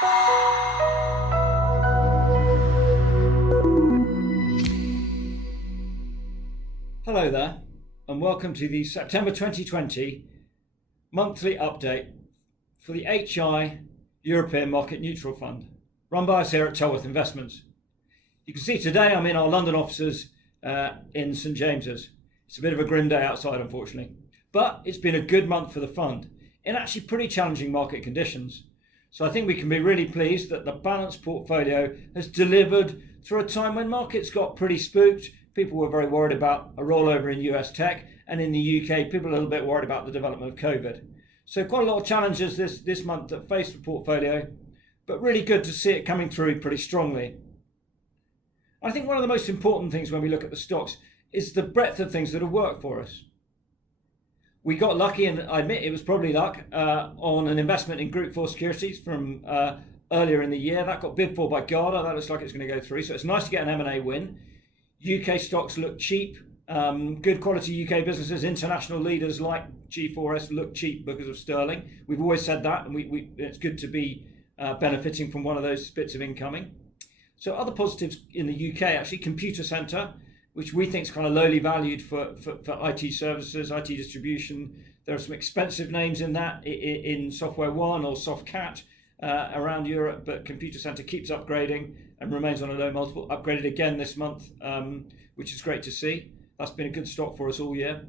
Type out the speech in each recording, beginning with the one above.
Hello there, and welcome to the September 2020 monthly update for the HI European Market Neutral Fund, run by us here at Tellworth Investments. You can see today I'm in our London offices in St James's. It's a bit of a grim day outside, unfortunately, but it's been a good month for the fund in actually pretty challenging market conditions. So I think we can be really pleased that the balanced portfolio has delivered through a time when markets got pretty spooked. People were very worried about a rollover in US tech, and in the UK, people are a little bit worried about the development of COVID. So quite a lot of challenges this month that faced the portfolio, but really good to see it coming through pretty strongly. I think one of the most important things when we look at the stocks is the breadth of things that have worked for us. We got lucky, and I admit it was probably luck, on an investment in Group 4 Securities from earlier in the year. That got bid for by Garda. That looks like it's going to go through. So it's nice to get an M&A win. UK stocks look cheap. Good quality UK businesses, international leaders like G4S look cheap because of sterling. We've always said that, and it's good to be benefiting from one of those bits of incoming. So other positives in the UK, actually, Computacenter, which we think is kind of lowly valued for IT services, IT distribution. There are some expensive names in that, in Software One or Softcat around Europe, but Computacenter keeps upgrading and remains on a low multiple. Upgraded again this month, which is great to see. That's been a good stock for us all year.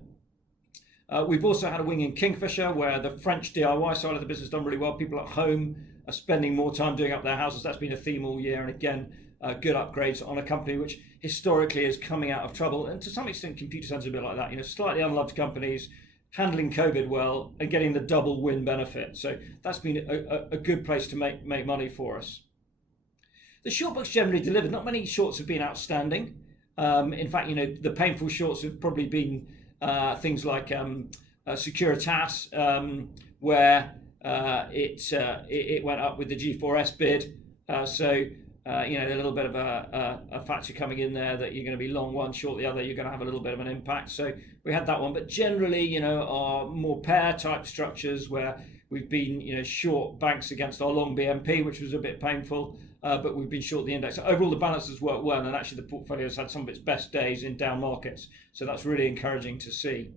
We've also had a wing in Kingfisher, where the French DIY side of the business has done really well. People at home are spending more time doing up their houses. That's been a theme all year, and again, good upgrades on a company which historically is coming out of trouble, and to some extent Computacenter is a bit like that, slightly unloved companies handling COVID well and getting the double win benefit. So that's been a good place to make money for us. The short books generally delivered. Not many shorts have been outstanding. In fact, the painful shorts have probably been things like Securitas, where it went up with the G4S bid. A little bit of a factor coming in there that you're going to be long one, short the other. You're going to have a little bit of an impact. So we had that one, but generally, our more pair type structures where we've been, short banks against our long BNP, which was a bit painful, but we've been short the index. So overall, the balance has worked well, and actually the portfolio has had some of its best days in down markets. So that's really encouraging to see.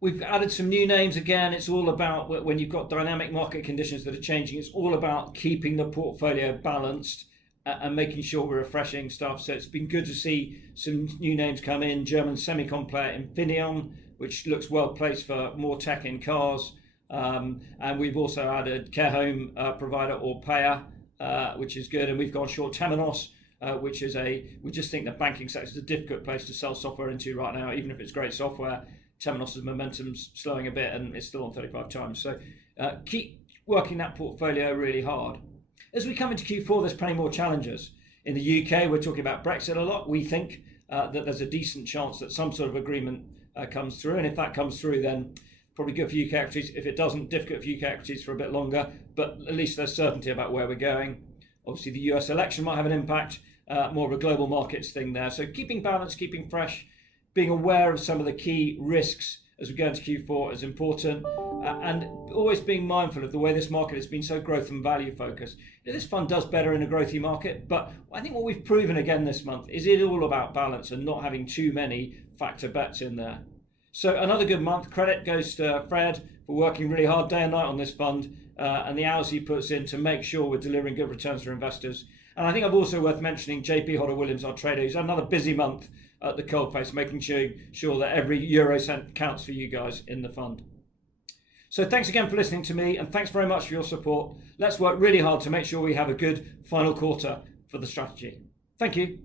We've added some new names again. It's all about, when you've got dynamic market conditions that are changing, it's all about keeping the portfolio balanced and making sure we're refreshing stuff. So it's been good to see some new names come in. German semicon player Infineon, which looks well placed for more tech in cars. And we've also added care home provider Orpea, which is good. And we've gone short Temenos, which is we just think the banking sector is a difficult place to sell software into right now, even if it's great software. Temenos' momentum's slowing a bit, and it's still on 35 times. So keep working that portfolio really hard. As we come into Q4, there's plenty more challenges. In the UK, we're talking about Brexit a lot. We think that there's a decent chance that some sort of agreement comes through. And if that comes through, then probably good for UK equities. If it doesn't, difficult for UK equities for a bit longer. But at least there's certainty about where we're going. Obviously, the US election might have an impact, more of a global markets thing there. So keeping balance, keeping fresh, being aware of some of the key risks as we go into Q4 is important, and always being mindful of the way this market has been so growth and value focused. This fund does better in a growthy market, but I think what we've proven again this month is it's all about balance and not having too many factor bets in there. So another good month. Credit goes to Fred for working really hard day and night on this fund, and the hours he puts in to make sure we're delivering good returns for investors. And I think I've also worth mentioning JP Hodder Williams, our trader, who's had another busy month at the coalface, making sure that every euro cent counts for you guys in the fund. So thanks again for listening to me, and thanks very much for your support. Let's work really hard to make sure we have a good final quarter for the strategy. Thank you.